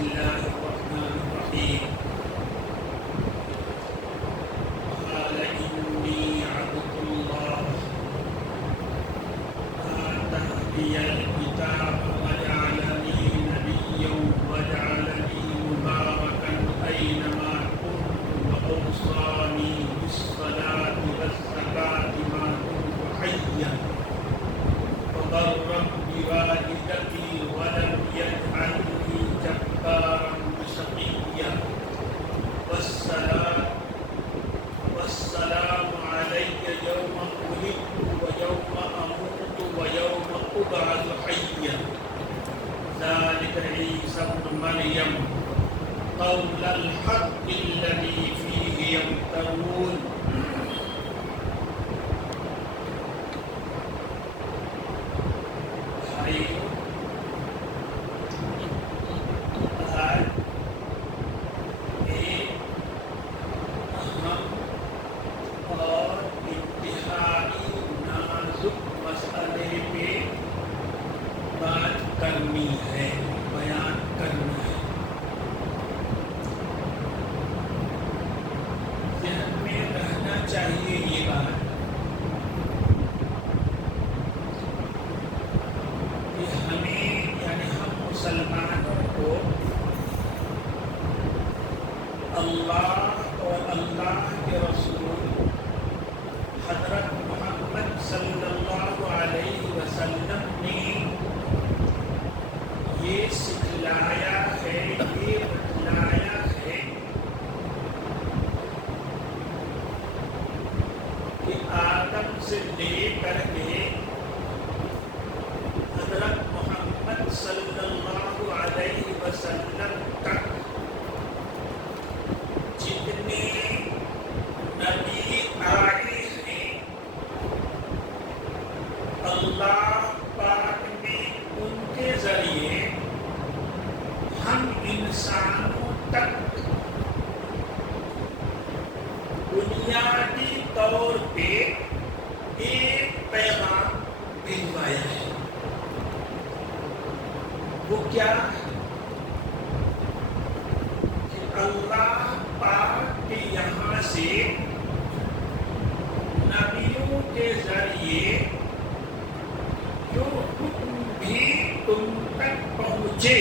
الله الرحمن الرحيم قال إني عبد الله آتاني الكتاب وجعلني نبيا وجعلني مباركا أينما كنت وأوصاني بالصلاة والزكاة ما كنت حيا وبرا بوالدتي ولم يجعلني جبارا شقيا والسلام علي يوم ولدت ويوم أموت ويوم أبعث حيا ذلك عيسى ابن مريم قول الحق الذي فيه يمترون چاہیے یہ بات کہ ہمیں یعنی ہم مسلمانوں کو اللہ اور اللہ کے رسول حضرت محمد صلی اللہ علیہ وسلم نے یہ سکھلایا ہے، یہ بتلایا ہے کہ آدم سے لے کر کے حضرت محمد صلی اللہ علیہ وسلم تک جتنے نبی آئے ہیں اللہ پاک نے ان کے ذریعے ہم انسانوں تک بنیادی طور پہ ایک پیغام بھجوایا ہے۔ وہ کیا ہے کہ اللہ پاک کے یہاں سے نبیوں کے ذریعے جو حکم بھی تم تک پہنچے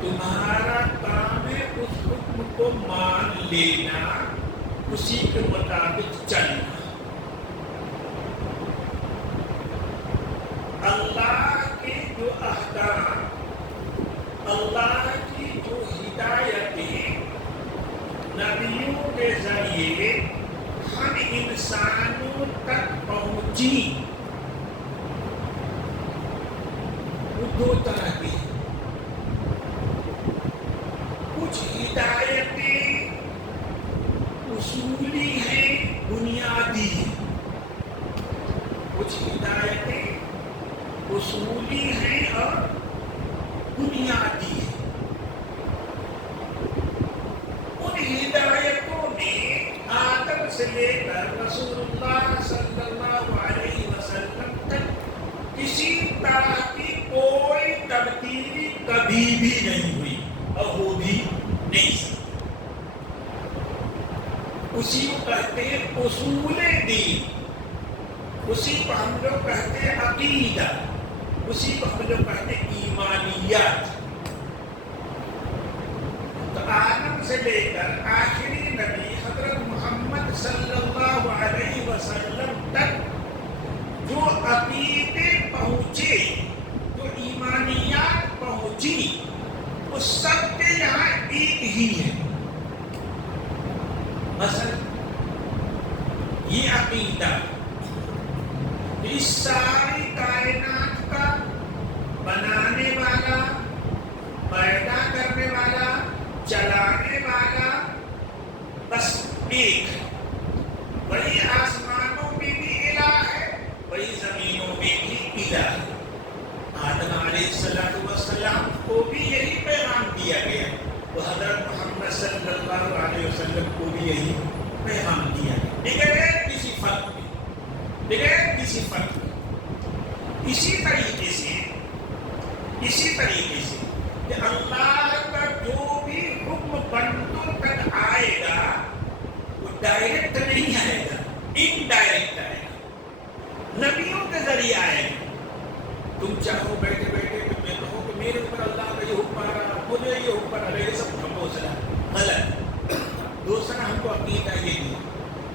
تمہارا کام ہے اس حکم کو مان لینا، اسی کے مطابق چلنا۔ اللہ کے جو احکام، اللہ کی جو ہدایتیں نبیوں کے ذریعے ہم انسانوں تک پہنچی، وہ دو طرح کی ہیں۔ کچھ ہدایتیں اصولی ہیں، بنیادی ہیں، کچھ ہدایتیں اصولی ہیں اور بنیادی ہیں۔ ان ہدایتوں میں آدم سے لے کر رسول اللہ صلی اللہ علیہ وسلم تک کسی طرح کی کوئی تبدیلی کبھی بھی نہیں ہوئی اور ہو بھی نہیں سکتی۔ اسی کو کہتے ہیں اصول دین، اسی کو ہم لوگ کہتے ہیں عقیدہ، اسی کو ہم لوگ کہتے ہیں ایمانیات۔ تو آدم سے لے کر آخری نبی حضرت محمد صلی اللہ علیہ وسلم تک جو عقیدے پہنچے، جو ایمانیات پہنچی، وہ سب کے یہاں ایک ہی ہے۔ مثلا یہ عقیدہ اس ساری کائنات کا بنانے والا، پیدا کرنے والا، چلانے والا بس ایک ہے۔ وہی آسمانوں میں بھی الہ ہے، وہی زمینوں میں بھی الہ ہے۔ آدم علیہ السلام کو بھی یہی پیغام دیا گیا، وہ حضرت محمد صلی اللہ علیہ وسلم کو بھی یہی پیغام دیا گیا، بغیر کسی فرق میں، بغیر کسی فرق میں۔ اسی طریقے سے کہ اللہ کا جو بھی حکم بندوں تک آئے گا وہ ڈائریکٹ نہیں آئے گا، انڈائریکٹ آئے گا، نبیوں کے ذریعے آئے گا۔ تم چاہو بیٹھے بیٹھے کہ میں کہوں کہ میرے اوپر اللہ کا یہ حکم آ رہا، مجھے یہ حکم آ رہا، یہ سب کھموسلا غلط۔ دوسرا ہم کو عقیدہ یہ دی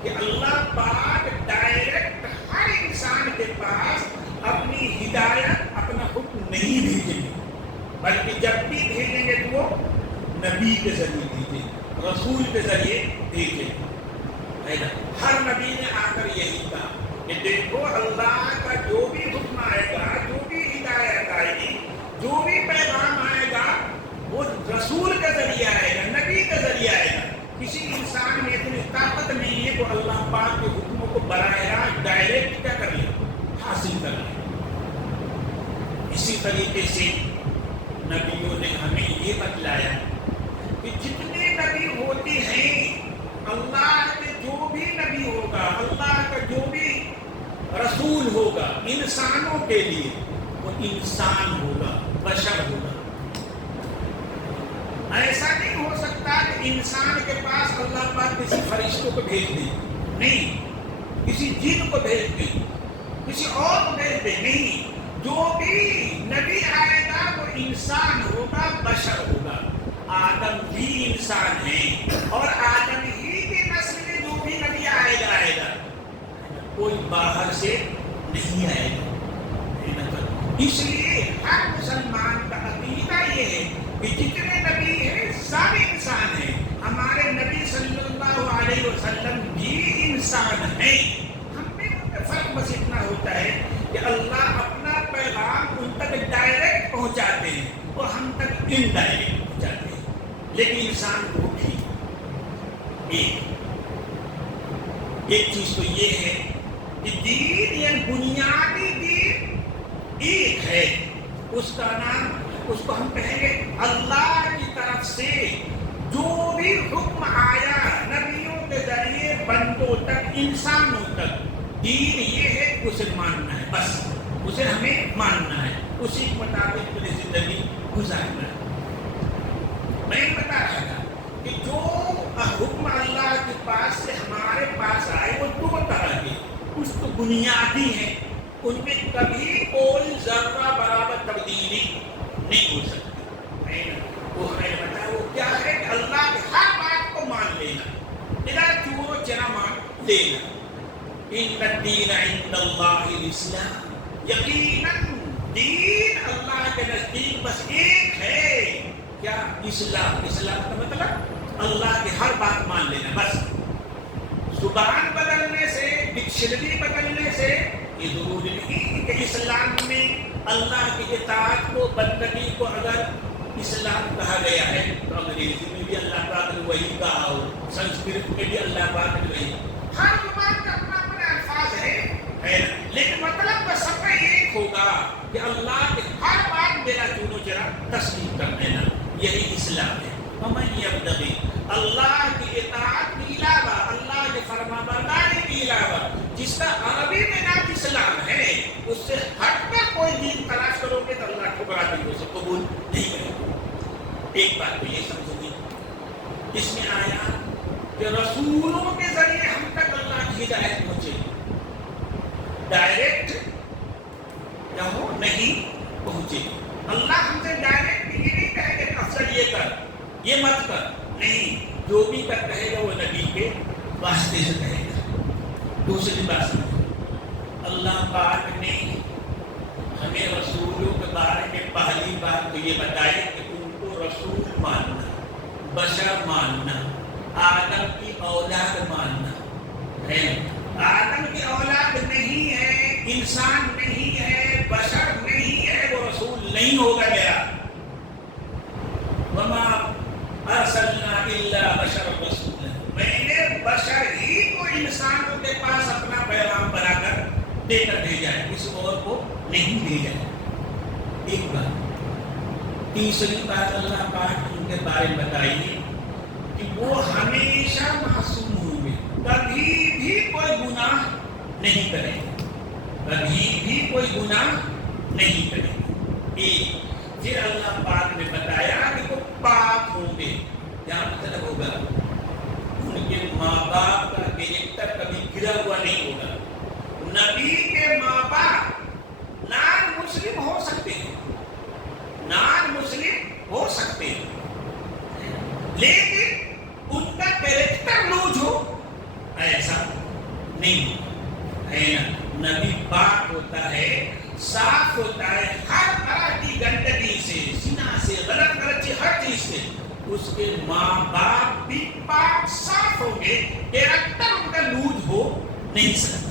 کہ اللہ پاک ڈائریکٹ ہر انسان کے پاس اپنی ہدایت، اپنا حکم نہیں بھیجیں گے، بلکہ جب بھی بھیجیں گے تو وہ نبی کے ذریعے بھیجیں، رسول کے ذریعے بھیجیں۔ ہر نبی نے آ کر یہی کہا کہ دیکھو اللہ کا جو بھی حکم آئے گا، جو بھی ہدایت آئے گی، جو بھی پیغام آئے گا وہ رسول کے ذریعے آئے گا، نبی کے ذریعے آئے گا۔ کسی انسان میں اتنی طاقت نہیں ہے کہ اللہ پاک کے حکموں کو براہ راست ڈائریکٹ کیا کر لے، حاصل کر لے۔ اسی طریقے سے نبیوں نے ہمیں یہ بتلایا کہ جتنے نبی ہوتے ہیں، اللہ کے جو بھی نبی ہوگا، اللہ کا جو بھی رسول ہوگا انسانوں کے لیے، وہ انسان ہوگا، بشر ہوگا۔ ایسا نہیں ہو سکتا کہ انسان کے پاس اللہ پاک کسی فرشتوں کو بھیج دے، نہیں، کسی جن کو بھیج دے، کسی اور کو بھیج دے، نہیں۔ جو بھی نبی آئے گا وہ انسان ہوگا، بشر ہوگا۔ آدم بھی انسان ہے اور آدم ہی کی نسل میں جو بھی نبی آئے گا کوئی باہر سے نہیں آئے گا۔ اس لیے ہر مسلمان کا عقیدہ یہ ہے کہ جتنے نبی ہیں سب انسان ہیں۔ ہمارے نبی صلی اللہ علیہ وسلم بھی انسان ہیں۔ ہم میں ان کا فرق بس اتنا ہوتا ہے کہ اللہ اپنا پیغام ان تک ڈائریکٹ پہنچاتے ہیں اور ہم تک انڈائریکٹ پہنچاتے ہیں، لیکن انسان کو بھی ایک چیز تو یہ ہے کہ دین یا بنیادی دین ایک ہے، اس کا نام، اس کو ہم کہیں گے اللہ کی طرف سے جو بھی حکم آیا نبیوں کے ذریعے بندوں تک، انسانوں تک، دین یہ ہے کہ اسے ماننا ہے، بس اسے ہمیں ماننا ہے، اسی کے مطابق اپنی زندگی گزارنا ہے۔ میں بتا رہا تھا کہ جو حکم اللہ کے پاس سے ہمارے پاس آئے وہ دو طرح کے، کچھ تو بنیادی ہیں، ان میں کبھی کوئی ذرہ برابر تبدیلی نہیں ہو سکتی۔ وہ ہمیں بتایا وہ کیا ہے کہ اللہ کی ہر بات کو مان لینا، ادھر چورو چرا مان لینا۔ ان الدین عند اللہ الاسلام، یقیناً دین اللہ کے نزدیک بس ایک ہے، کیا؟ اسلام۔ اسلام کا مطلب اللہ کی ہر بات مان لینا، بس۔ زبان بدلنے سے، ڈکشنری بدلنے سے یہ ضروری نہیں کہ اسلام میں اللہ کی اطاعت کو، بندگی کو اگر اسلام کہا گیا ہے تو انگریزی میں بھی اللہ پاک نے وہی کہا ہو، سنسکرت میں بھی اللہ پاک نے وہی، ہر زبان کا اپنا اپنا الفاظ ہے، لیکن مطلب بس سب کا ایک ہوگا کہ اللہ کی ہر بات میرا چونو چرا تسلیم کر دینا، یہی اسلام ہے۔ ومن یبتغی، اللہ کی اطاعت کے علاوہ، اللہ کے فرمانبرداری کے علاوہ جس کا عربی میں نام اسلام ہے، اس سے ہٹ کر کوئی دین تلاش کرو گے تو اللہ ٹھکرا دیں گے، اسے قبول نہیں کرے گا۔ ایک بات تو یہ سمجھو گی، اس میں آیا کہ رسولوں کے ذریعے ہم تک اللہ کی ہدایت پہنچے، ڈائریکٹ کیا ہو نہیں پہنچے۔ اللہ ہم سے ڈائریکٹ یہ نہیں کہے کہ افضل یہ کر، یہ مت کر، نہیں، جو بھی کر کہے گا وہ نبی کے واسطے سے کہے گا۔ دوسری بات سمجھو، اللہ پاک نے ہمیں رسولوں کے بارے میں پہلی بات تو یہ بتائی کہ ان کو رسول ماننا، بشر ماننا، آدم کی اولاد ماننا ہے۔ آدم کی اولاد نہیں ہے، انسان نہیں ہے، بشر نہیں ہے، وہ رسول نہیں ہوگا میرا۔ وما ارسلنا الا بشر رسولا، میں نے بشر ہی کو انسانوں کے پاس اپنا پیغام بنا کر دے کر بھیجا ہے، کسی اور کو نہیں بھیجا ہے۔ ایک بات، تیسری بات اللہ پاک ان کے بارے میں بتائیے کہ وہ ہمیشہ معصوم ہوں گے، کبھی بھی کوئی گناہ نہیں کریں گے، کبھی بھی کوئی گناہ نہیں کریں گے۔ ایک پھر اللہ پاک نے بتایا کہ وہ پاک ہوں گے. کیا مطلب ہوگا؟ ان کے ماں باپ کا کیریکٹر کبھی گرا ہوا نہیں ہوگا. نبی کے ماں باپ نان مسلم ہو سکتے ہیں، نان مسلم ہو سکتے ہیں، لیکن ان کا کیریکٹر لوج ہو ایسا نہیں ہے نا. نبی پاک ہوتا ہے، صاف ہوتا ہے ہر طرح کی گندگی سے، زنا سے، غلط غلطی، ہر چیز سے. اس کے ماں باپ بھی پاک صاف ہوں گے، کیریکٹر ان کا لوج ہو نہیں سکتا.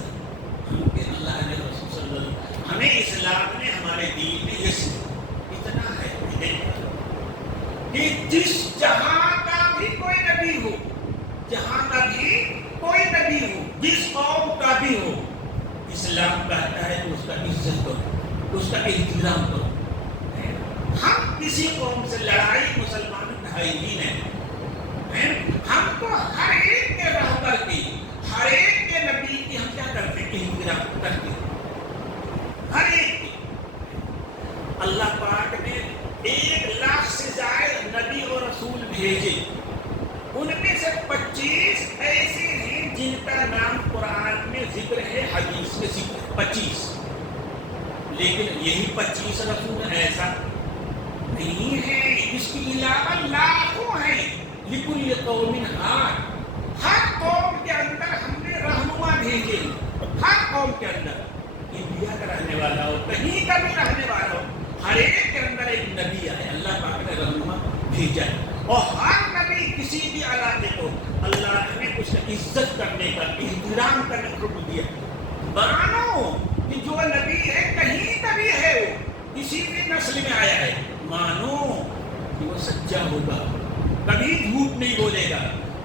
اللہ نے رسول صلی اللہ علیہ وسلم ہمیں اسلام نے، ہمارے دین میں یہ اتنا ہے کہ جس جہاں کا بھی کوئی نبی ہو، جہاں کا بھی کوئی نبی ہو، جس قوم کا بھی ہو، اسلام کہتا ہے کہ اس کا عزت کرو، اس کا احترام کرو. ہم کسی قوم سے لڑائی مسلمان بھائی ہی نہیں، ہم تو ہر ایک کے رہبر کی، ہر ایک کے نبی کی ہم کیا کرتے ہیں؟ احترام کرتے ہیں ہر ایک کی. اللہ پاک نے 1,00,000 سے زائد نبی اور رسول بھیجے، ان میں سے 25 ایسے ہیں جن کا نام قرآن میں ذکر ہے، حدیث میں ذکر ہے 25. لیکن یہی 25 رسول ایسا نہیں ہے، اس کے علاوہ لاکھوں ہیں. لکل قوم ہاد، ہر قوم کے اندر ہم نے رہنما بھیجے. ہر قوم کے اندر، انڈیا کا رہنے والا ہو، کہیں کا بھی رہنے والا ہو، ہر ایک کے اندر ایک نبی آئے، اللہ پاک نے رہنما بھیجا ہے. اور ہر نبی کسی بھی علاقے کو اللہ نے اس کا عزت کرنے کا، احترام کرنے کا حکم دیا. مانو کہ جو نبی ہے کہیں کا بھی ہے، وہ کسی بھی نسل میں آیا ہے، مانو کہ وہ سچا ہوگا، کبھی جھوٹ نہیں بولے گا،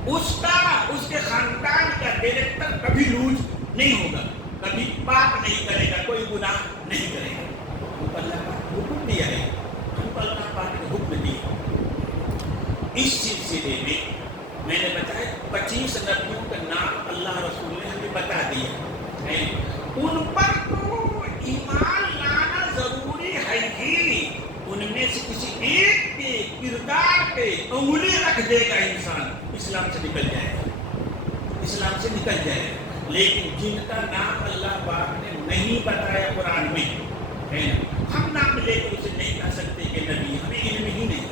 اس کے خاندان کا کیریکٹر کبھی لوج نہیں ہوگا، کبھی پاک نہیں کرے گا، کوئی گناہ نہیں کرے گا. ہم اللہ کا حکم دیا ہے، ہم کو اللہ پاک نے حکم دیا. اس سلسلے میں نے بتایا 25 نبیوں کا نام اللہ رسول نے ہمیں بتا دیا ہے. ان پر تو ایمان لانا ضروری ہے ہی. ان میں سے کسی ایک کے کردار پہ انگلی رکھ دے گا انسان، اسلام سے نکل جائے گا، اسلام سے نکل جائے گا. لیکن جن کا نام اللہ پاک نے نہیں بتایا قرآن میں ہے نا، ہم نام لے کے اسے نہیں کہہ سکتے کہ نبی، ہمیں علم ہی نہیں،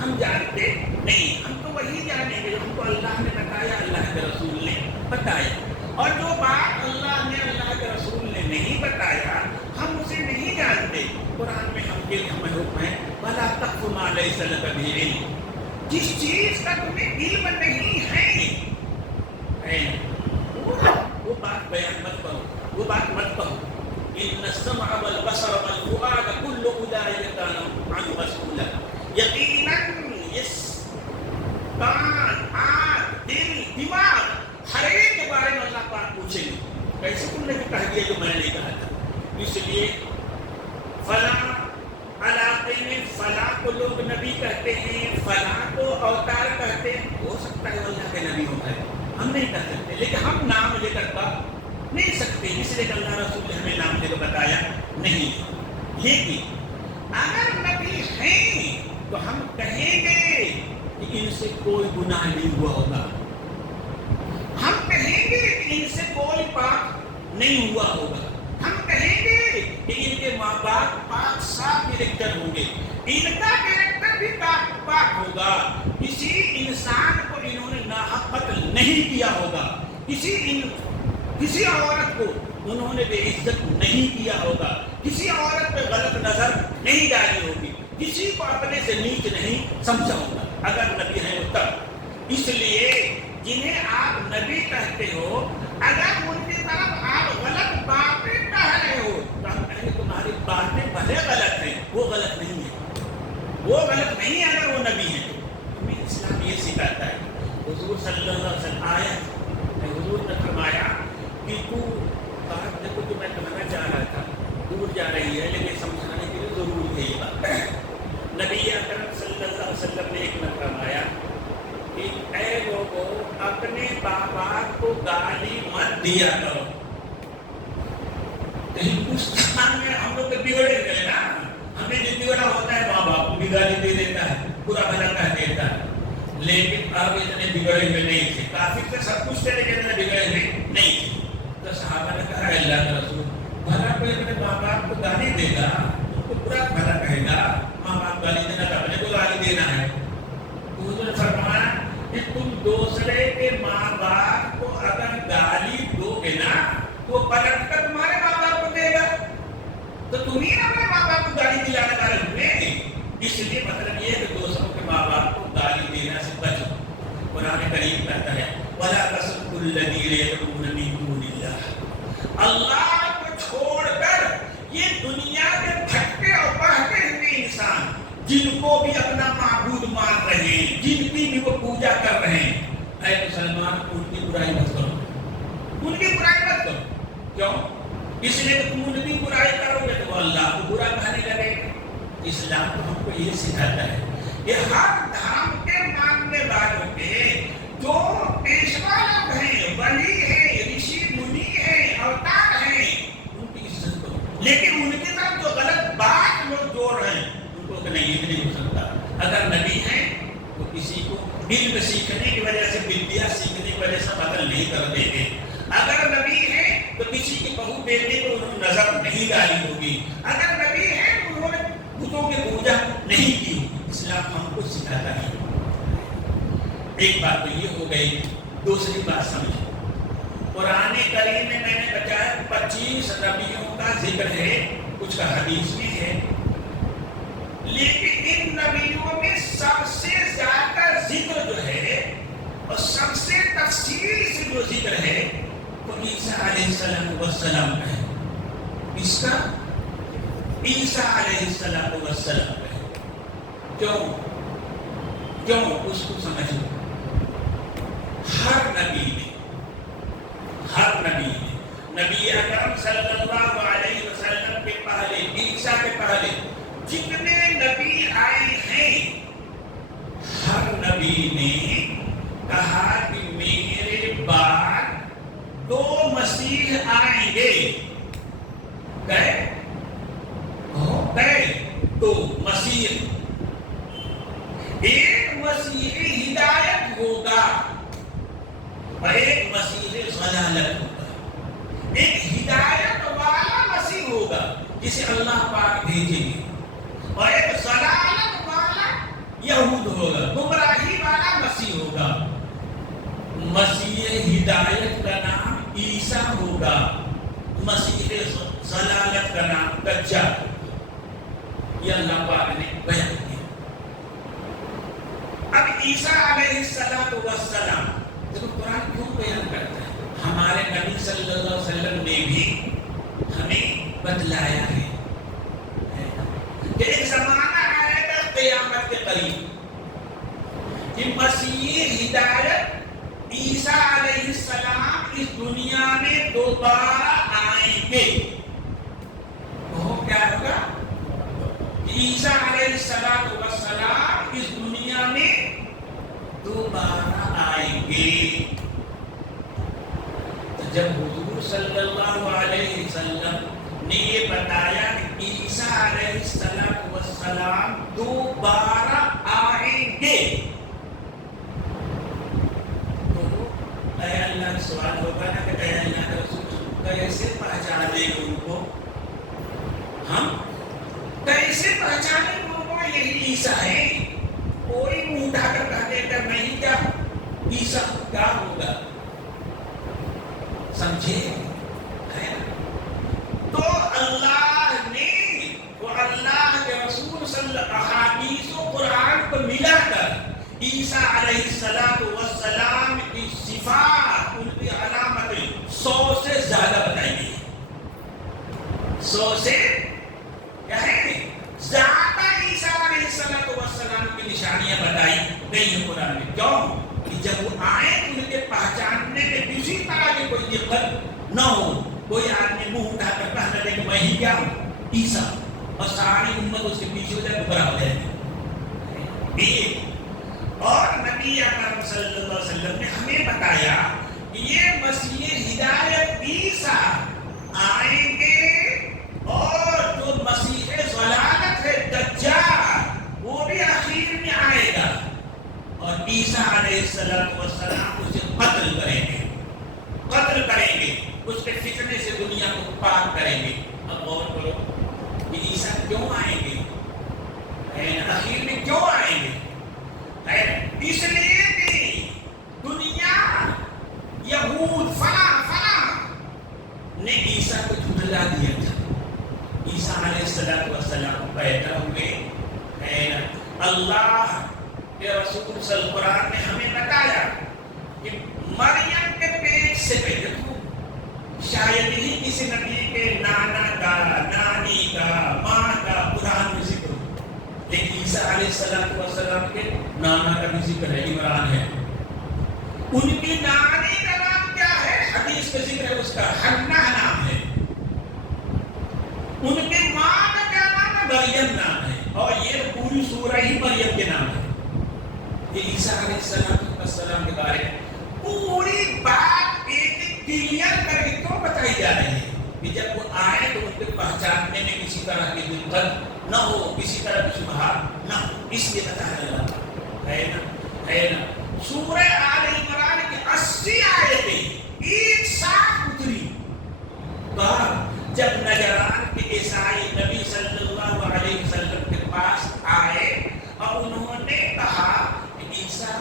ہم جانتے نہیں. ہم تو وہی جانیں گے ہم کو اللہ نے بتایا، اللہ کے رسول نے بتایا. اور جو بات اللہ نے، اللہ کے رسول نے نہیں بتایا، ہم اسے نہیں جانتے. قرآن میں ہمیں حکم ہے وَلَا تَقْفُ مَا لَيْسَ لَكَ بِهِ عِلْمٌ، جس چیز کا تمہیں علم نہیں ہے وہ بات بیان مت کرو، وہ بات مت کہو. إِنَّ السَّمْعَ وَالْبَصَرَ وَالْفُؤَادَ كُلُّ أُولَٰئِكَ كَانَ عَنْهُ مَسْئُولًا. یقیناً اس کان، آنکھ، دل، دماغ، ہر ایک کے بارے میں اللہ پاک پوچھیں گے. کیسے تم نے کہہ دیا جو میں نے کہا تھا؟ اس لیے فلاں علاقے میں فلاں کو لوگ نبی کہتے ہیں، فلاں کو اوتار کہتے ہیں. ہو سکتا ہے اللہ کے نبی ہوتا ہے، ہم نہیں کہہ سکتے، لیکن ہم نام لے کر کہہ نہیں سکتے، اس لیے کہ اللہ رسول نے ہمیں نام لے کر بتایا نہیں. لیکن اگر نبی ہیں تو ہم کہیں گے کہ ان سے کوئی گناہ نہیں ہوا ہوگا، ہم کہیں گے کہ ان سے کوئی پاک نہیں ہوا ہوگا، ہم کہیں گے کہ ان کے ماں باپ پاک صاف کیریکٹر ہوں گے، ان کا کیریکٹر بھی پاک ہوگا، کسی انسان کو انہوں نے ناحق قتل نہیں کیا ہوگا، کسی عورت کو انہوں نے بے عزت نہیں کیا ہوگا، کسی عورت پہ غلط نظر نہیں ڈالی ہوگی، کسی کو اپنے سے نیچ نہیں سمجھا ہوگا اگر نبی ہیں وہ تب. اس لیے جنہیں آپ نبی کہتے ہو، اگر ان کی طرف آپ غلط باتیں کہہ رہے ہو تو ہم کہیں گے تمہاری باتیں بھلے غلط ہیں، وہ غلط نہیں ہے، وہ غلط نہیں ہے اگر وہ نبی ہیں. ہمیں اسلام یہ سکھاتا ہے. حضور صلی اللہ علیہ وسلم آیا، حضور نے فرمایا کہ تو بات دیکھو جو میں کہنا چاہ رہا تھا دور جا رہی ہے، لیکن سمجھانے کے لیے ضروری ہے یہ بات. نبی اکرم صلی اللہ علیہ وسلم نے ایک مرتبہ فرمایا کہ اے لوگوں اپنے ماں باپ کو گالی مت دیا کرو. ہندوستان میں ہم لوگ بگڑے گئے نا، ہمیں جو بگڑا ہوتا ہے ماں باپ گالی دے دیتا ہے، برا بھلا کہہ دیتا ہے، لیکن اب اتنے بگڑے ہوئے نہیں تھے، کافر سے سب کچھ تھے لیکن اتنے بگڑے ہوئے نہیں تھے۔ تو صحابہ نے کہا اللہ کا رسول بھلا کوئی اپنے ماں باپ کو گالی دے گا، ان کو برا بھلا کہے گا، ماں باپ گالی دینا تو اپنے کو گالی دینا ہے۔ تو حضور نے فرمایا کہ تم دوسرے کے ماں باپ کو اگر گالی دو گے نا تو پلٹ کر تمہارے ماں باپ کو دے گا، تو تم ہی اپنے ماں باپ کو گالی دلانے والے ہوئے۔ اس لیے مطلب یہ ہے کہ دوسروں کے ماں باپ کو گالی دینا سے بچو۔ قرآن کریم کہتا ہے وَلَا تَسُبُّوا الَّذِينَ يَدْعُونَ مِن دُونِ اللَّهِ، اللہ کو چھوڑ کر یہ دنیا میں بھٹکے اور بہکے ہوئے انسان جن کو بھی اپنا معبود مان رہے ہیں، جن کی بھی وہ پوجا کر رہے ہیں، اے مسلمان ان کی برائی مت کرو، ان کی برائی مت کرو۔ کیوں؟ اس لیے کہ تم ان کی برائی کرو گے تو وہ اللہ کو برا کہنے لگے گا۔ اسلام تو ہم کو یہ سکھاتا ہے کہ ہر دھرم کے ماننے والوں کے جو پیشوا لوگ ہیں، ولی ہیں، رشی منی ہیں، اوتار ہیں، ان کی عزت کرو، لیکن ان کی طرف جو غلط بات لوگ جوڑ رہے ہیں ان کو نہیں، یہ نہیں ہو سکتا۔ اگر نبی ہیں تو کسی کو علم سیکھنے کی وجہ سے، ودیا سیکھنے کی وجہ سے قتل نہیں کر دیں گے۔ اگر نبی ہیں تو کسی کی بہو بیٹے کو انہوں نے نظر نہیں ڈالی ہوگی۔ اگر نبی ہیں تو انہوں نے بتوں کی پوجا نہیں کی۔ اسلام ہم کو سکھاتا ہے۔ ایک بات تو یہ ہو گئی، دوسری بات سمجھیں، قرآن کریم میں نے بتایا 25 نبیوں کا ذکر ہے، کچھ کا حدیث میں ہے، لیکن ان نبیوں میں سب سے زیادہ ذکر جو ہے اور سب سے تفصیل سے جو ذکر ہے وہ عیسیٰ علیہ السلام کا ہے۔ اس کا عیسیٰ علیہ السلام کا ہے۔ کیوں اس کو سمجھو، ہر نبی نے نبی اکرم صلی اللہ علیہ وسلم کے پہلے، عیسیٰ کے پہلے جتنے نبی آئے ہیں، ہر نبی نے کہا کہ میرے بعد 2 مسیح آئیں گے۔ گئے 2 مسیح، ایک مسیح ہدایت ہوگا اور ایک مسیح ضلالت ہوگا۔ ایک ہدایت والا مسیح ہوگا جسے اللہ پاک بھیجیں گے، اور ایک ضلالت والا یہود ہوگا، گمراہی والا مسیح ہوگا۔ مسیح ہدایت کا نام عیسیٰ ہوگا، مسیح ضلالت کا نام دجال ہوگا۔ یہ اللہ پاک نے بیان کیا۔ اب عیسیٰ علیہ السلام جب قرآن کیوں بیان کرتا ہے؟ ہمارے نبی صلی اللہ علیہ وسلم نے بھی ہمیں بتلایا ہے کہ ایک زمانہ آئے گا قیامت کے قریب کہ مسیح ہدایت عیسیٰ علیہ السلام اس دنیا میں دوبارہ آئیں گے۔ وہ کیا ہوگا؟ عیسیٰ علیہ السلام اس دنیا میں دوبارہ آئیں گے۔ تو جب حضور صلی اللہ علیہ وسلم نے یہ بتایا کہ عیسیٰ علیہ السلام دوبارہ آئیں گے، تو اے اللہ کا سوال ہوگا نا کہ اے اللہ کا رسول کیسے پہچانیں گے ان کو؟ ہم کیسے پہچانیں گے ان کو؟ یہی عیسیٰ ہے۔ کوئی منہ اٹھا کر کہہ دیتا نہیں کیا عیسیٰ کیا ہوگا؟ سمجھے؟ تو اللہ نے وہ اللہ کے رسول صلی اللہ احادیث و قرآن کو ملا کر عیسیٰ علیہ السلام کی صفات، ان کی علامتیں 100 سے زیادہ بتائی گئی۔ 100 سے کیا ہے زیادہ عیسیٰ علیہ السلام کی نشانیاں بتائی گئی ہیں قرآن میں۔ کیوں؟ کہ جب وہ آئیں تو ان کے پہچاننے میں کسی طرح کی کوئی دقت نہ ہو، کوئی آدمی منہ اٹھا کر کہہ دے کہ میں ہی کیا ہوں عیسیٰ، اور ساری امت اس کے پیچھے ہو جائے، گمراہ ہو جائے گی۔ اور نبی اکرم صلی اللہ علیہ وسلم نے ہمیں بتایا کہ یہ مسیح ہدایت عیسیٰ آئیں گے، اور جو مسیح ضلالت ہے دجال وہ اور عیسیٰ علیہ السلام اسے قتل کریں گے، اس کے فتنے سے دنیا کو پاک کریں گے۔ اب غور کرو کہ عیسیٰ کیوں آئیں گے، اخیر میں کیوں آئیں گے؟ اس لیے کہ دنیا یہود فلاں نے عیسیٰ کو جھٹلا دیا تھا۔ عیسیٰ علیہ السلام پیدا ہوئے، اللہ کے رسول صلی اللہ علیہ وسلم نے ہمیں بتایا کہ مریم کے پیٹ سے پیدا ہو، شاید ہی کسی نبی کے نانا کا، نانی کا، ماں کا قرآن میں ذکر ہو، لیکن عیسیٰ علیہ السلام کے نانا کا بھی ذکر ہے، عمران ہے۔ ان کی نانی کا نام کیا ہے؟ حدیث میں ذکر ہے، اس کا حنہ نام ہے۔ ان کی ماں کا کیا نام ہے؟ مریم نام ہے، اور یہ پوری سورہ ہی مریم کے نام ہے۔ یہ عیسیٰ علیہ السلام کے بارے میں پوری بات ایک کلیئر کر کے کیوں بتائی جا رہی ہے کہ جب وہ آئے تو ان کے پہچاننے میں کسی طرح کی دقت نہ ہو، کسی طرح کی شبہہ نہ ہو، اس لیے بتایا جا ہے نا۔ سورہ آل عمران کی 80 آیتیں ایک ساتھ اتری، جب نجران کے عیسائی نبی صلی اللہ علیہ وسلم کے پاس آئے اور انہوں نے کہا کہ عیسیٰ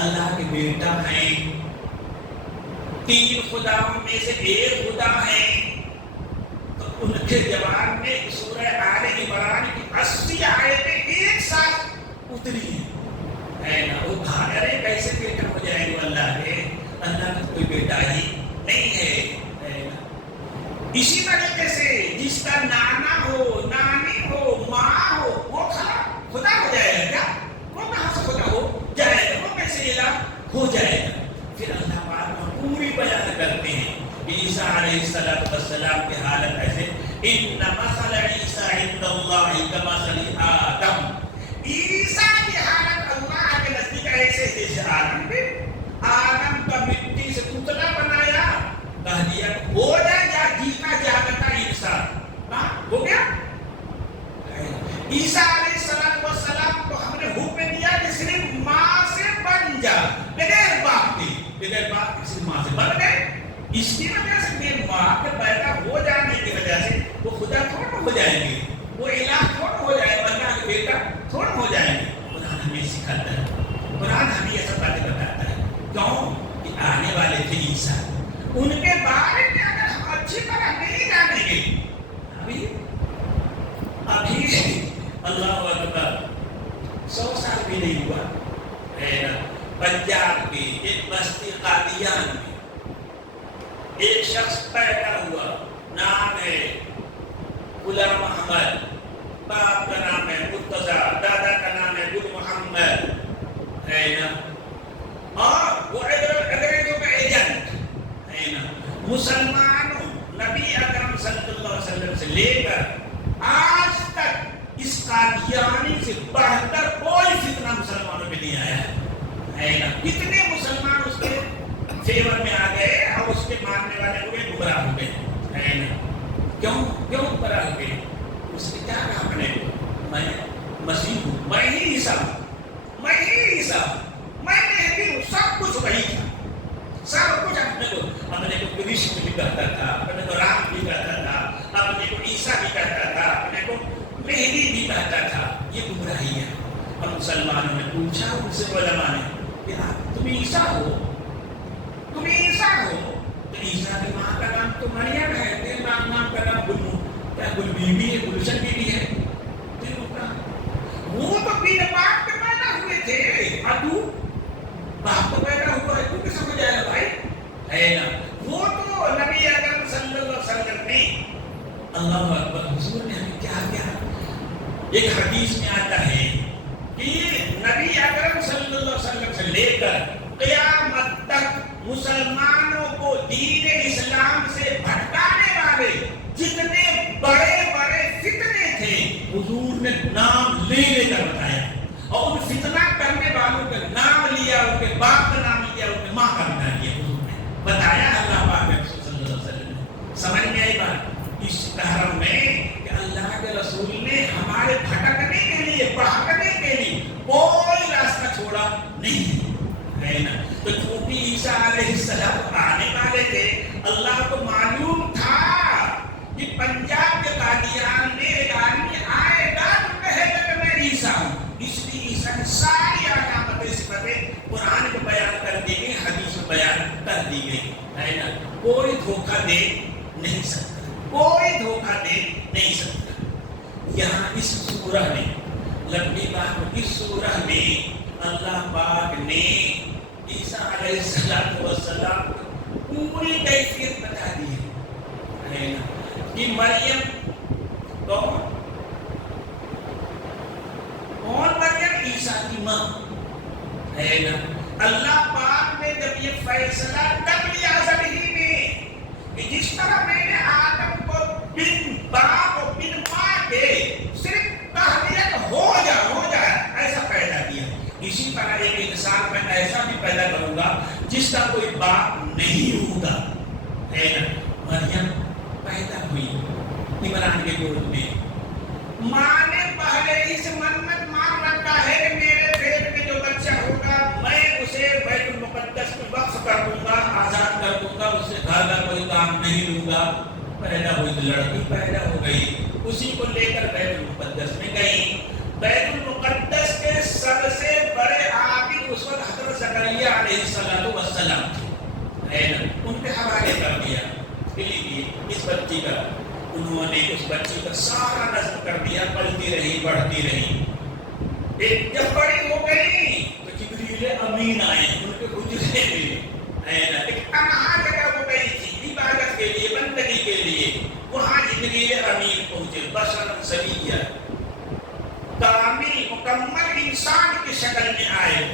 اللہ کے بیٹا ہیں، 3 خداؤں میں سے ایک خدا ہے، تو ان کے جواب میں سورہ آل عمران کی 80 آیتیں ایک ساتھ اتری ہیں۔ وہ ارے کیسے بیٹا ہو جائے گا اللہ کے؟ اللہ کا کوئی بیٹا ہی نہیں ہے۔ اسی طریقے سے جس کا نانا ہو، نانی ہو، ماں ہو، وہ خدا ہو جائے گا کیا؟ وہ کہاں سے خدا ہو جائے گا؟ وہ کیسے الہ ہو جائے گا؟ پھر اللہ پاک پوری بیان کرتے ہیں کہ عیسیٰ علیہ السلام کی حالت ایسے، ان مثل عیسیٰ عند اللہ کمثل آدم، عیسیٰ کی حالت اللہ کے نزدیک ایسے جیسے آدم کا مٹی سے پتلا بنایا، کہہ دیا ہو جائے یا جیتا جاگتا انسان، ہو گیا۔ عیسیٰ علیہ السلام کو ہم نے حکم دیا کہ صرف ماں سے بن جا، بغیر باپ کے صرف ماں سے بن گئے۔ اس کی وجہ سے میرے ماں کے پیدا ہو جانے کی وجہ سے وہ خدا تھوڑا ہو جائیں گے، وہ الہ تھوڑا ہو جائے گا، اللہ کے بیٹا تھوڑا ہو جائیں گے۔ قرآن ہمیں سکھاتا ہے، قرآن ہمیں یہ سب باتیں بتاتا ہے، کیوں کہ آنے والے تھے عیسیٰ، ان کے بارے میں اگر ہم اچھی طرح نہیں جانیں گے، ابھی اللہ اکبر 100 سال بھی نہیں ہوا ہے نا، پنجاب کی ایک بستی قادیان میں ایک شخص پیدا ہوا، نام ہے غلام محمد، باپ کا نام ہے مرتضیٰ، دادا کا نام ہے گل محمد، ہے نا، اور وہ انگریزوں کا ایجنٹ ہے نا۔ مسلمانوں نبی اکرم صلی اللہ علیہ وسلم سے لے کر آج تک اس قادیانی سے بڑھ کر کوئی فتنہ مسلمانوں پہ نہیں آیا ہے نا۔ کتنے مسلمان اس کے فیور میں آ گئے اور اس کے ماننے والے ہوئے گمراہ ہو گئے ہے نا۔ کیوں گمراہ ہو گئے؟ اس نے کیا کہا اپنے کو، میں مسیح ہوں، میں ہی عیسیٰ ہوں، میں ہی عیسیٰ ہوں، میں مہدی ہوں، سب کچھ وہی تھا، سب کچھ اپنے کو کرشن بھی کہتا تھا، اپنے کو رام بھی کہتا تھا، اپنے کو عیسیٰ بھی کہتا تھا، اپنے کو مہدی بھی کہتا تھا۔ یہ گمراہی ہے۔ اور مسلمانوں نے پوچھا ان سے علماء نے کہ تم عیسیٰ ہو، تم عیسیٰ ہو، تو عیسیٰ کی ماں کا نام تو مریم ہے، تیرے نام کا نام کیا گل بیوی ہے، گلشن بیوی ہے؟ وہ تو بین باپ کے پیدا ہوئے تھے، اور تو باپ کو پیدا ہوا ہے، تو کیسے ہو جائے گا بھائی؟ ہے نا، وہ تو نبی اکرم صلی اللہ علیہ وسلم نے، اللہ اکبر، حضور نے ہمیں کیا کیا؟ ایک حدیث میں آتا ہے کہ نبی اکرم صلی اللہ علیہ وسلم سے لے کر قیامت تک مسلمانوں کو دین اسلام سے بھٹکانے والے جتنے بڑے بڑے فتنے تھے حضور نے نام لے کر بتایا، اور ان فتنہ کرنے والوں کا نام لیا، ان کے باپ کا نام لیا، ان کے ماں کا نام لیا، حضور نے بتایا، اللہ پاک صلی اللہ علیہ وسلم نے۔ سمجھ میں آئی بات اس محرم میں کہ اللہ کے رسول نے ہمارے بھٹکنے کے لیے، بہکنے کے لیے کوئی راستہ چھوڑا نہیں ہے نا. تو چونکہ عیسیٰ علیہ السلام آنے والے تھے، اللہ کو معلوم تھا کہ پنجاب کے قادیان میں ایک آدمی آئے گا تو کہے گا کہ میں عیسیٰ ہوں. اس لیے عیسیٰ نے ساری علامتیں صفتیں قرآن کو بیان کر دی گئی، حدیث میں بیان کر دی گئی ہے نا. کوئی دھوکہ دے نہیں سکتا، کوئی دھوکہ دے نہیں سکتا. یہاں اس سورہ میں لمبی بات، اس سورہ میں اللہ پاک نے عیسیٰ علیہ السلام پوری کیفیت بتا دی ہے نا کہ مریم کون مریم عیسیٰ کی ماں ہے نا. اللہ پاک نے جب یہ فیصلہ کر لیا ازل ہی میں کہ جس طرح میں نے آدم کو بن باپ اور بن ماں کے صرف کہہ دیا کہ ہو جا ایسا پیدا کیا، اسی طرح ایک انسان میں ایسا بھی پیدا کروں گا جس کا کوئی باپ نہیں ہوگا ہے نا. مریم پیدا ہوئی عمران کے گود میں. ماں نے پہلے ہی سے منت مان رکھا ہے کہ میرے پیٹ میں جو بچہ ہوگا میں اسے بیت المقدس میں وقف کر دوں گا، آزاد کر دوں گا، اس سے گھر کا کوئی کام نہیں لوں گا. پیدا ہوئی تو لڑکی پیدا ہو گئی، اسی کو لے کر بیت المقدس میں گئی. بیت المقدس کے سب سے بڑے عابد اس وقت حضرت زکریا علیہ السلام تھے ہے نا. ان کے حوالے کر دیا کہ لیجیے اس بچی کا. انہوں نے اس بچی کا سارا نظم کر دیا، پلتی رہی بڑھتی رہی. ایک جب بڑی ہو گئی تو جبریل امین آئے ان کے حجرے میں ہے نا. ایک تنہا جگہ ہو گئی تھی عبادت کے لیے، بندگی کے لیے، وہاں جبریل امین پہنچے. بشر سویہ کامل مکمل انسان کی شکل میں آئے.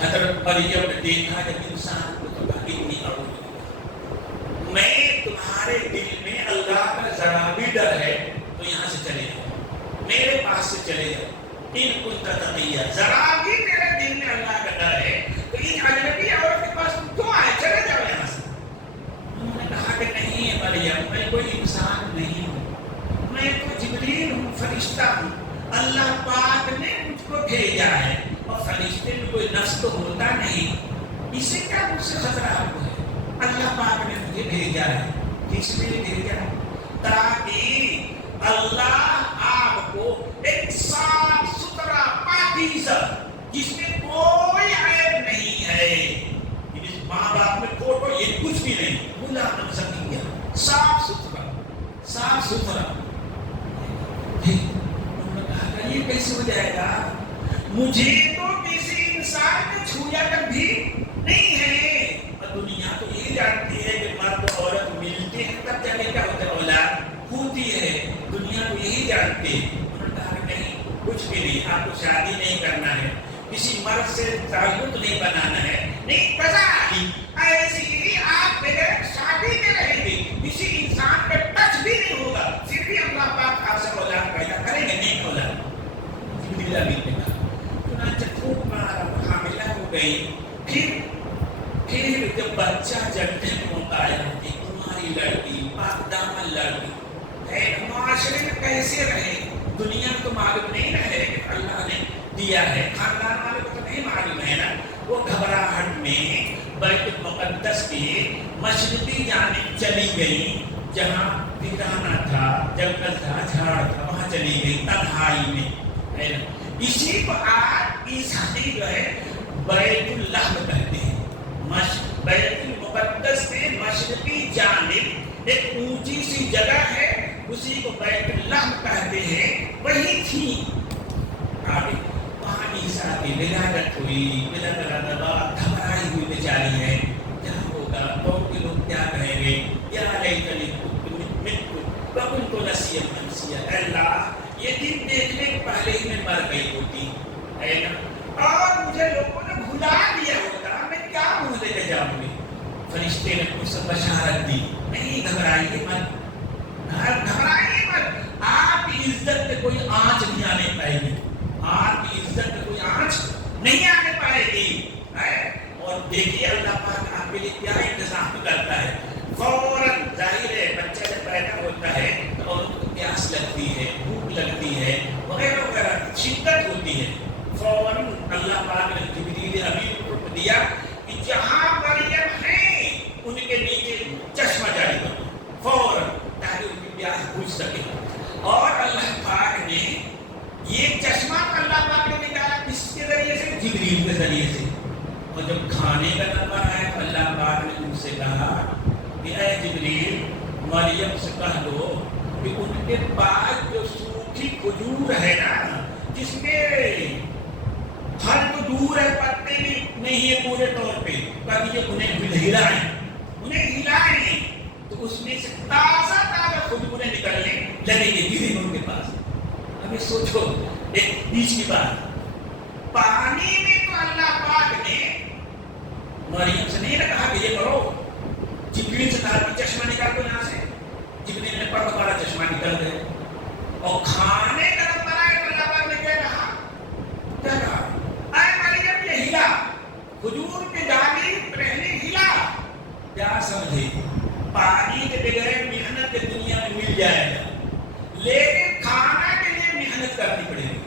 حضرت مریم نے دیکھا جب انسان کو تو اتنی اعوذ میں تمہارے دل میں اللہ کا ذرا بھی ڈر ہے تو یہاں سے چلے جاؤ، میرے پاس سے چلے جاؤ. ان کنت تقیہ، ذرا بھی میرے دل میں اللہ کا ڈر ہے تو ان اجنبی عورت کے پاس تم کیوں آئے؟ چلے جاؤ یہاں سے. انہوں نے کہا کہ نہیں مریم، میں کوئی انسان نہیں ہوں، میں تو جبریل ہوں، فرشتہ ہوں. اللہ پاک نے مجھ کو بھیجا ہے اور فرشتے میں کوئی نفس تو ہوتا نہیں، اسے کیا مجھ سے خطرہ آپ کو ہے؟ اللہ پاک نے مجھے بھیجا ہے. کس لیے بھیجا؟ تاکہ اللہ آپ کو ایک صاف ستھرا پاکیزہ جس میں کوئی عیب نہیں ہے، اس ماں باپ میں فوٹو یہ کچھ بھی نہیں، غلام سکیہ، صاف ستھرا صاف ستھرا. انہوں نے کہا یہ کیسے ہو جائے گا؟ مجھے تو کسی انسان نے چھویا کبھی نہیں ہے. دنیا تو یہی جانتی ہے کہ مرد اور عورت ملتے ہیں تب جا کے کیا ہوتا ہے، اولاد ہوتی ہے. دنیا کو یہی جانتی ہے. انہوں نے کہا کہ نہیں، کچھ بھی نہیں، آپ کو شادی نہیں کرنا ہے، کسی مرد سے تعلق نہیں بنانا ہے. نہیں پتا ایسی ہی آپ بغیر شادی میں رہیں گے، کسی انسان کا ٹچ بھی نہیں ہوگا، پھر بھی اللہ پاک آپ سے اولاد پیدا کریں گے. نہیں اولاد چنانچہ خوب مارا، حاملہ ہو گئی. پھر جب بچہ جننے میں مطالعہ ہوتی، تمہاری لڑکی پاک دامن لڑکی ہے، معاشرے میں کیسے رہے؟ دنیا میں تو معلوم نہیں رہے کہ اللہ نے دیا ہے، خاندان والے کو تو نہیں معلوم ہے نا. وہ گھبراہٹ میں بیت المقدس کی مشرقی جانب چلی گئی، جہاں ویرانہ تھا، جنگل تھا، جھاڑ تھا، وہاں چلی گئی تنہائی میں ہے نا. اسی کو آج عیسائی جو ہے بیت اللہ کہتے ہیں. بیت المقدس میں مشرقی جانب ایک اونچی سی جگہ ہے، اسی کو بیت اللہ کہتے ہیں. وہی تھی آگے وہاں عیسیٰ کی ولادت ہوئی. گھبرائی ہوئی بیچاری ہے، کیا ہوگا، قوم کے لوگ کیا کہیں گے؟ یا لیتنی کنت نسیا منسیا. اللہ یہ دن دیکھنے کے پہلے ہی میں مر گئی ہوتی ہے نا، اور مجھے لوگوں نے بھلا دیا ہوتا، میں کیا منہ لے کے جاؤں گی. فرشتے نے مجھ سے بشارت دی، نہیں گھبرائیے مت، گھبرائیے مت. آپ کی عزت پہ کوئی آنچ نہیں آنے پائے گی، آپ کی عزت پہ کوئی آنچ نہیں آنے پائے گی. اور دیکھیے اللہ پاک آپ کے لیے کیا انتظام کرتا ہے. فوراً ظاہر ہے بچہ جب پیدا ہوتا ہے تو ان کو پیاس لگتی ہے، بھوک لگتی ہے، وغیرہ وغیرہ شدت ہوتی ہے. جبریل کے ذریعے سے. اور جب کھانے کا نمبر آیا تو اللہ پاک نے ان سے کہا کہ اے جبریل مریم سے کہہ دو کہ ان کے پاس جو سوکھی کھجور ہے نا, جس میں پھل تو دور ہے پتے بھی نہیں ہے پورے طور پہ, کبھی انہیں ہلائیں تو اس میں سے تازہ کھجوریں نکلنے لگیں گے گریں ان کے پاس. ابھی سوچو ایک بیچ کی بات, پانی میں تو اللہ پاک نے مریم سے نہیں کہا کہ یہ کرو, جبریل سے کہا کہ چشمہ نکال دو یہاں سے, جبریل نے پڑھ ہمارا چشمہ نکل گئے. اور کھانے کا نمبر آئے تو اللہ پاک نے کیا کہا اے مریم یہ ہلا, کھجور کی ڈالی پہلے ہلا. کیا سمجھے, پانی کے بغیر محنت دنیا میں مل جائے گا, لیکن کھانا کے لیے محنت کرنی پڑے گی.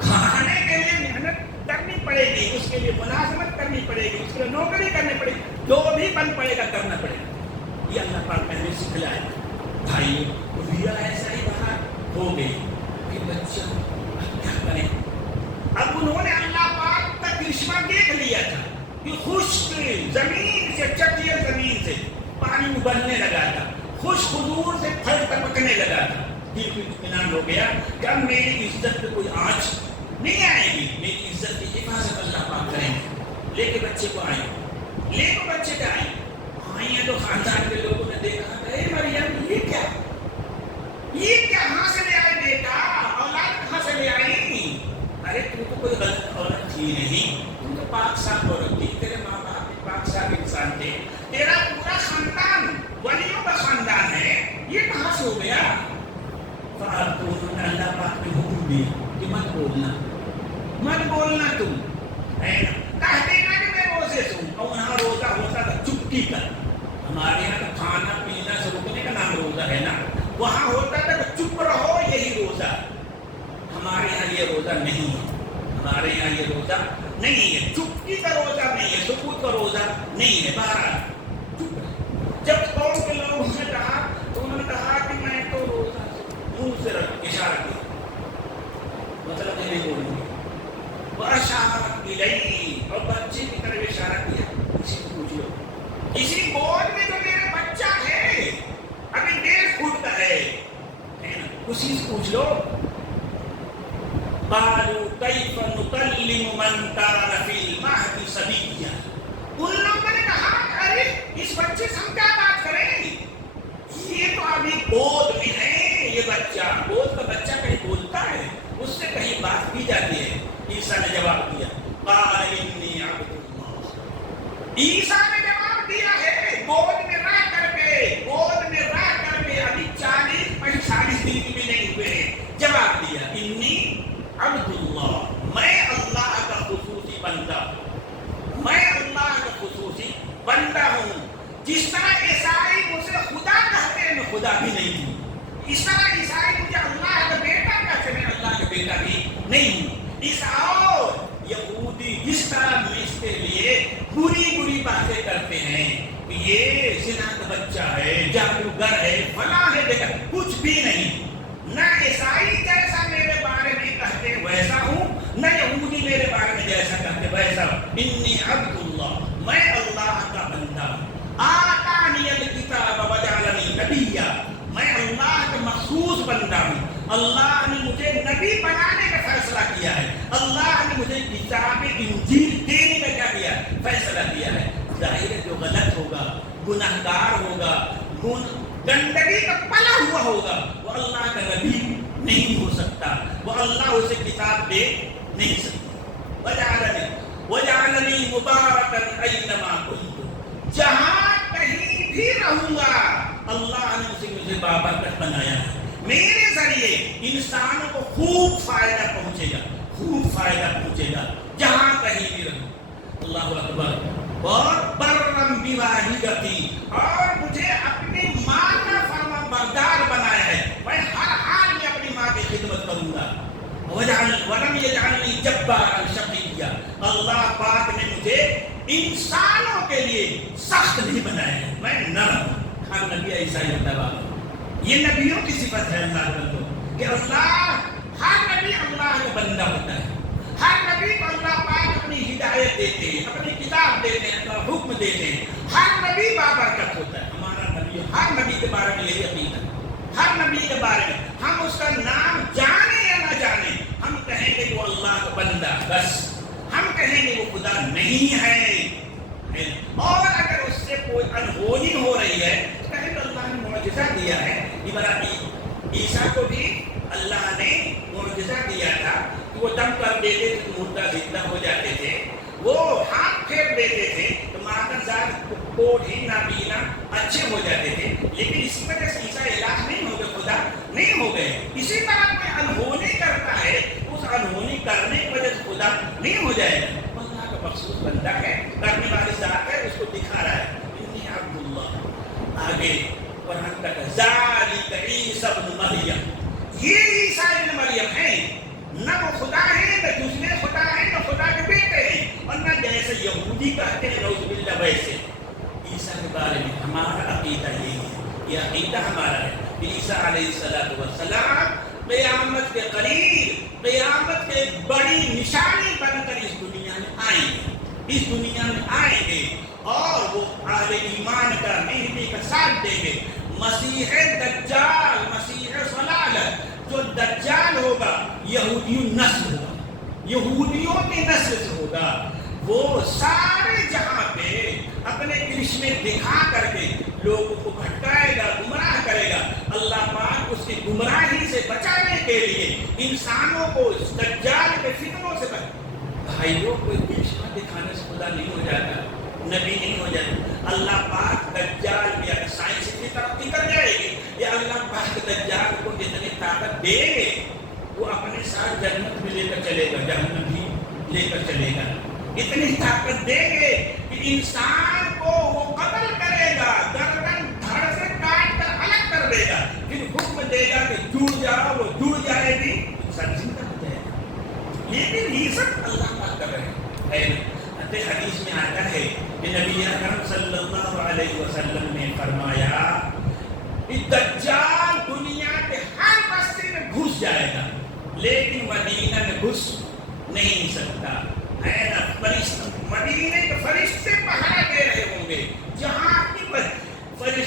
کھانے کے لیے محنت کرنی پڑے گی, اس کے لیے ملازمت کرنی پڑے گی, اس کے لیے نوکری کرنی پڑے گی, جو بھی بن پڑے گا کرنا پڑے گا. یہ اللہ پاک پہلے سکھلایا. بھائی ریا ایسا ہی باہر ہو گئی کہ بچہ اب کیا کریں. اب انہوں نے اللہ پاک کا کرشمہ دیکھ لیا تھا کہ خشک زمین سے, چٹیل زمین سے پانی ابلنے لگا تھا, خوش کھجور سے پھل پکنے لگا تھا. دل کو اطمینان ہو گیا کہ اب میری عزت پہ کوئی آنچ نہیں آئے گی, میری عزت کی حفاظت اللہ پاک کریں گے. لے کے بچے کو آئے, لے کے بچے کے آئے ہیں تو خاندان کے لوگوں نے دیکھا اے مریم یہ کہاں سے لے آئے بیٹا, اولاد کہاں سے لے آئی؟ ارے تو کوئی غلط عورت تھی نہیں, تم تو پاک صاف عورت تھی, تیرے ماں باپ بھی پاک صاف انسان تھے, تیرا پورا خاندان ولیوں کا خاندان ہے, یہ کہاں سے ہو گیا؟ اللہ پاک نے حکم دیا کہ مت بولنا تم, کہتے نا کہ میں روزے سے ہوں. اور وہاں روزہ ہوتا تھا چپکی کا, ہمارے یہاں تو کھانا پینا سے رکنے کا نام روزہ ہے نا, وہاں ہوتا تھا کہ چپ رہو یہی روزہ. ہمارے یہاں یہ روزہ نہیں ہے, ہمارے یہاں یہ روزہ نہیں ہے, چپکی کا روزہ نہیں ہے, سکوت کا روزہ نہیں ہے. بہرحال چپ رہے. جب قوم کے لوگوں نے کہا تو انہوں نے کہا کہ میں تو روزہ منہ سے اشارہ کیا, مطلب نہیں بولوں گی. وَأَشَارَتْ إِلَيْهِ, اور بچے کی طرف اشارہ کیا. کسی کو پوچھ لو, کسی گود میں جو میرا بچہ ہے ابھی 1.5 فٹ کا ہے نا, اسی سے پوچھ لو. قَالُوا كَيْفَ نُكَلِّمُ مَنْ كَانَ فِي الْمَهْدِ صَبِيًّا, ان لوگوں نے کہا ارے اس بچے سے ہم کیا بات کریں, یہ تو ابھی گود میں ہے, یہ بچہ گود کا بچہ کہیں بولتا ہے, اس سے کہیں بات کی جاتی ہے. عیسیٰ نے جواب دیا قال انی عبد اللہ. عیسیٰ نے جواب دیا ہے گود میں رہ کر کے ابھی 40-45 دن بھی نہیں ہوئے ہیں, جواب دیا انی عبد اللہ, میں اللہ کا خصوصی بندہ ہوں. جس طرح عیسائی مجھے خدا کہتے ہیں, میں خدا بھی نہیں ہوں, اس طرح عیسائی مجھے اللہ کا بیٹا کہتے ہیں, میں اللہ کا بیٹا بھی نہیں ہوں. اور یہودی جس طرح میں اس کے لیے بری باتیں کرتے ہیں کہ یہ زنا کا بچہ ہے, جادوگر ہے, فلاں ہے, دیکھا کچھ بھی نہیں. نہ عیسائی جیسا میرے بارے میں کہتے ویسا ہوں, نہ یہودی میرے بارے میں جیسا کہتے ویسا ہوں. انی عبد اللہ, میں اللہ کا بندہ ہوں. آتانی الکتاب وجعلنی نبیا, میں اللہ کا مخصوص بندہ ہوں. اللہ نے مجھے نبی بنانے کا فیصلہ کیا ہے, اللہ نے مجھے کتاب انجیل دینے کا کیا کیا ہے, فیصلہ کیا ہے. ظاہر ہے جو غلط ہوگا, گناہگار ہوگا, گندگی کا پلا ہوا ہوگا, وہ اللہ کا نبی نہیں ہو سکتا, وہ اللہ اسے کتاب دے نہیں سکتا. وجعلنی مبارکا اینما کنت, جہاں کہیں بھی رہوں گا اللہ نے مجھے بابرکت بنایا ہے. میرے ذریعے انسانوں کو خوب فائدہ پہنچے گا جہاں کہیں بھی رہوں. اللہ اکبر. اور برم بوالدتی, اور مجھے اپنی ماں کا فرما بردار بنایا ہے, میں ہر حال میں اپنی ماں کی خدمت کروں گا. ولم یجعلنی جبارا شقیا, اللہ پاک نے مجھے انسانوں کے لیے سخت نہیں بنایا ہے, میں نرم ہوں. ہر نبی ایسا ہی ہوتا ہے. یہ نبیوں کی صفت ہے اللہ کا, کہ اللہ ہر نبی اللہ کا بندہ ہوتا ہے, ہر نبی کو اللہ دیتے ہیں، اپنا حکم دیتے ہیں. ہر نبی بابرکت ہوتا ہے. ہمارا نبی، ہر نبی کے بارے میں یہی عقیدہ ہے. ہر نبی کے بارے میں ہم اس کا نام جانے یا نہ جانے، ہم کہیں گے وہ اللہ کا بندہ، بس ہم کہیں گے وہ خدا نہیں ہے. اور اگر اس سے کوئی انہونی ہو رہی ہے تو کہیں کہ اللہ نے معجزہ دیا ہے. ابراہیم عیسیٰ کو بھی اللہ نے معجزہ دیا تھا کہ وہ دم کر دیتے تھے تو مردہ زندہ ہو جاتے تھے، وہ ہاتھ پھیر دیتے تھے تو مادرزاد کوڑ ہی نابینا اچھے ہو جاتے تھے. لیکن اسی وجہ سے عیسیٰ الہ نہیں ہو گئے، خدا نہیں ہو گئے. اسی طرح کوئی انہونی کرتا ہے، اس انہونی کرنے کی وجہ سے خدا نہیں ہو جائے گا. اللہ کا مخصوص بندہ ہے، کرنے والی ذات ہے، اس کو دکھا رہا ہے انی عبداللہ. آگے قرآن کا ذالک عیسیٰ ابن مریم، یہ عیسیٰ ابن مریم ہے. نہ وہ خدا ہے، نہ دوسرے خدا ہے، نہ خدا کے بیٹے ہیں، اور نہ جیسے یہودی کہتے ہیں نعوذ باللہ ویسے. عیسیٰ کے بارے میں ہمارا عقیدہ یہی ہے، یہ عقیدہ ہمارا ہے کہ عیسیٰ علیہ السلام قیامت کے قریب، قیامت کے بڑی نشانی بن کر اس دنیا میں آئیں گے، اس دنیا میں آئیں گے اور وہ اہل ایمان کا مہدی کا ساتھ دیں گے. مسیح دجال، مسیح ضلالت، جو دجال ہوگا یہودیوں نسل ہوگا، یہودیوں کی نسل سے ہوگا. وہ سارے جہاں پہ اپنے کرشمے دکھا کر کے لوگوں کو بھٹکائے گا، گمراہ کرے گا. اللہ پاک اس کی گمراہی سے بچانے کے لیے انسانوں کو اس دجال کے فتنوں سے بھائیوں، کوئی کرشمہ دکھانے سے خدا نہیں ہو جاتا، نبی نہیں ہو جاتا. اللہ پاک دجال میں اگر سائنس کی ترقی کر جائے گی یا اللہ پاک دجال کو جتنی طاقت دے گے وہ اپنے ساتھ جنت میں لے کر چلے گا، جہنم بھی لے کر چلے گا. اتنی طاقت دیں گے کہ انسان کو وہ قتل کرے گا، گردن دھڑ سے کاٹ کر الگ کر دے گا، پھر حکم دے گا کہ جڑ جاؤ، وہ جڑ جائے گی، انسان زندہ ہو جائے گا. لیکن یہ سب اللہ پاک کر رہے ہیں. حدیث میں آتا ہے کہ نبی اکرم صلی اللہ علیہ وسلم نے فرمایا کہ دجال دنیا کے ہر بستی میں گھس جائے گا لیکن مدینہ میں گھس نہیں سکتا. مدینے کے فرشتے پہرا دے رہے ہوں گے، جہاں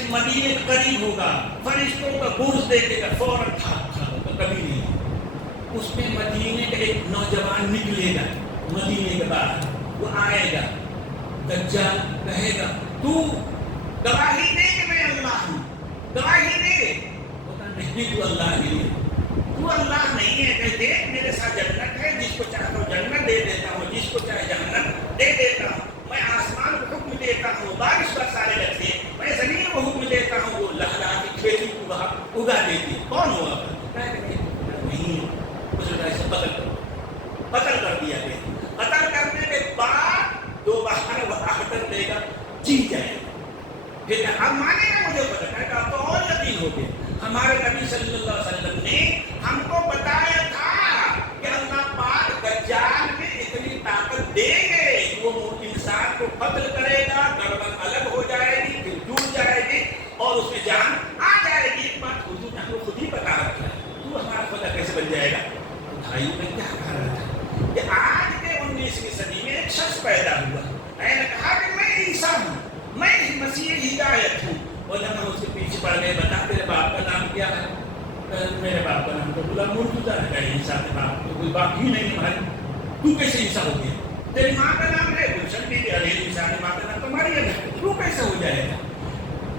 مدینے قریب ہوگا فرشتوں کا برج دیکھے گا فوراً بھاگ ہوگا، کبھی نہیں. اس میں مدینے کا ایک نوجوان نکلے گا، مدینے کے بعد وہ آئے گا، دجال کہے گا تو گواہی دے کہ میں اللہ ہوں، گواہی دے. نہیں تو اللہ نہیں ہے، تو اللہ نہیں ہے. کہ دیکھ میرے ساتھ جنت ہے، جس کو چاہتا ہوں جنت دے دیتا ہوں، جس کو چاہے جہنم دے دیتا ہوں. میں آسمان کو حکم دیتا ہوں بارش کا سارے لگتے ہیں، میں زمین کو حکم دیتا ہوں وہ لہلا کی کھیتی کو وہاں اگا دیتی ہے. کون ہوا؟ نہیں. اس وجہ سے قتل کر دیا گیا. قتل کرنے کے بعد دوبارہ وہ آ کر دے گا، جیت جائے گا. پھر اب مانے گا، مجھے پتا ہے کہ اب تو اور یقین ہو گیا. ہمارے نبی صلی اللہ علیہ وسلم نے ہم کو بتایا تھا کہ اللہ پاک دجال میں اتنی طاقت دے گے کہ وہ انسان کو قتل کرے گا، گردن الگ ہو جائے گی، پھر ٹوٹ جائے گی اور اس میں جان آ جائے گی. ایک بات حضور نے ہم کو خود ہی بتا رکھا ہے، تو ہمارا خدا کیسے بن جائے گا؟ بھائی میں کیا کہہ رہا تھا کہ آج کے 19ویں صدی میں ایک شخص پیدا ہوا، میں نے کہا کہ میں عیسیٰ ہوں، میں مسیح ہدایت ہوں. اور جب ہم اس کے پیچھے پڑ گئے، بتا تیرے باپ کا نام کیا ہے؟ میرے باپ کا نام تو غلام مرتضیٰ ہے. عیسیٰ کے باپ تو کوئی باپ ہی نہیں بھائی، تو کیسے عیسیٰ ہو گیا؟ تیری ماں کا نام ہے گلشن بی بی. عیسیٰ کی ماں کا نام تو مریم ہے، تو کیسے ہو جائے گا؟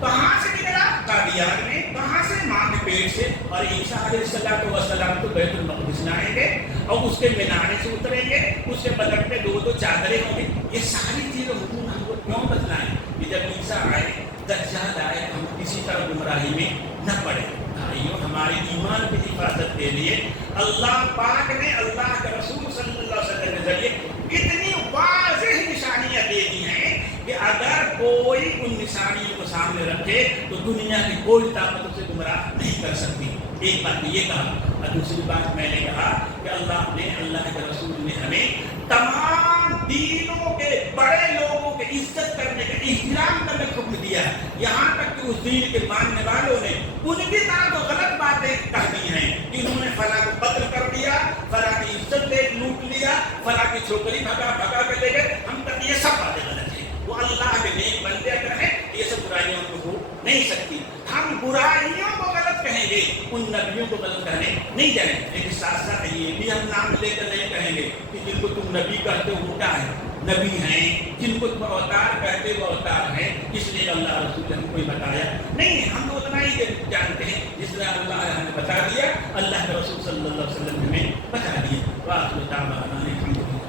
کہاں سے نکلا؟ قادیان میں. کہاں سے؟ ماں کے پیٹ سے. اور عیسیٰ علیہ السلام تو بیت المقدس میں آئیں گے اور اس کے مینارے سے اتریں گے، اس کے بدن پہ دو چادریں ہوں گی. یہ ساری چیزیں حضور ہم کو کیوں بتلائیں کہ جب عیسیٰ آئے، دجال آئے، ہم کسی طرح گمراہی میں نہ پڑے. بھائیوں، ہمارے ایمان کی حفاظت کے لیے اللہ پاک نے اللہ کے رسول صلی اللہ علیہ وسلم کے ذریعے اتنی واضح نشانیاں دے دی ہیں کہ اگر کوئی ان نشانیوں کو سامنے رکھے تو دنیا کی کوئی طاقت اسے گمراہ نہیں کر سکتی. ایک بات یہ کہا، اور دوسری بات میں نے کہا کہ اللہ کے رسول نے ہمیں تمام دینوں کے بڑے لوگوں کے عزت کرنے کا، احترام کرنے کا حکم دیا ہے. یہاں تک کہ اس دین کے ماننے والوں نے ان کی طرح تو غلط باتیں کہہ دی ہیں کہ انہوں نے فلاں کو قتل کر دیا، فلاں کی عزت لوٹ لیا، فلاں کی چھوکری بھگا کے لے گئے. ہم تک یہ سب باتیں غلط ہیں. وہ اللہ کے نیک بندے اگر ہیں یہ سب برائیوں کو ہو نہیں سکتی. ہم برائیوں کو غلط کہیں گے, ان نبیوں کو غلط کہنے نہیں جائیں گے, لیکن ساتھ ساتھ یہ بھی ہم نام لے کر نہیں کہیں گے کہ جن کو تم نبی کہتے ہو وہ کیا ہے, نبی ہیں. جن کو تم اوتار کہتے ہو اوتار ہیں, اس لیے اللہ رسول نے ہم کو بتایا نہیں. ہم تو اتنا ہی جانتے ہیں جس طرح اللہ نے ہمیں بتا دیا, اللہ کے رسول صلی اللہ علیہ وسلم نے ہمیں بتا دیا. وآخر دعوانا الحمد للہ.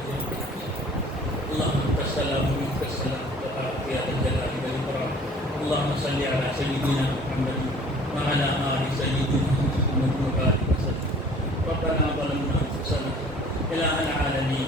اللهم صل على محمد وسلم وبارك يا ذا الجلال والإكرام. اللهم صل على سيدنا محمد وعلى آل سيدنا محمد وبارك وسلم. ربنا ظلمنا أنفسنا إله العالمين.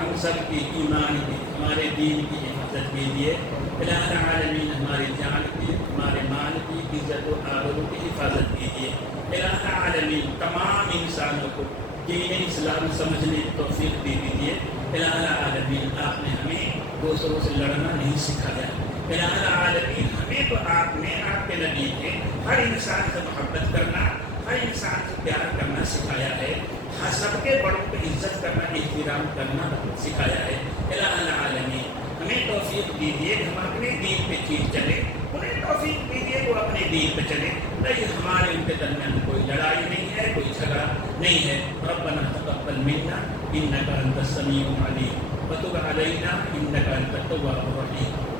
ہم سب کی ایمان کی, ہمارے دین کی حفاظت کے لیے الہ العالمین ہماری جان کی, ہمارے مال کی, عزت و آبرو کی حفاظت کیجیے. الہ العالمین تمام انسانوں کو دین اسلام سمجھنے کی توفیق دے دیجیے. الہ العالمین آپ نے ہمیں دوسروں سے لڑنا نہیں سکھایا. الہ العالمین ہمیں تو آپ نے آپ کے نبی نے ہر انسان سے محبت کرنا, ہر انسان سے پیار کرنا سکھایا ہے. ہر سب کے بڑوں کو عزت کرنا, احترام کرنا سکھایا ہے. الہ العالمین ہمیں توفیق دیجیے کہ ہم اپنے دین پہ چیز چلے, انہیں توفیق دیجیے وہ اپنے دین پہ چلے. نہیں ہمارے ان کے درمیان کوئی لڑائی نہیں ہے, کوئی جھگڑا نہیں ہے. ربنا تقبل منا انک انت السمیع العلیم وتب علینا انک انت التواب الرحیم.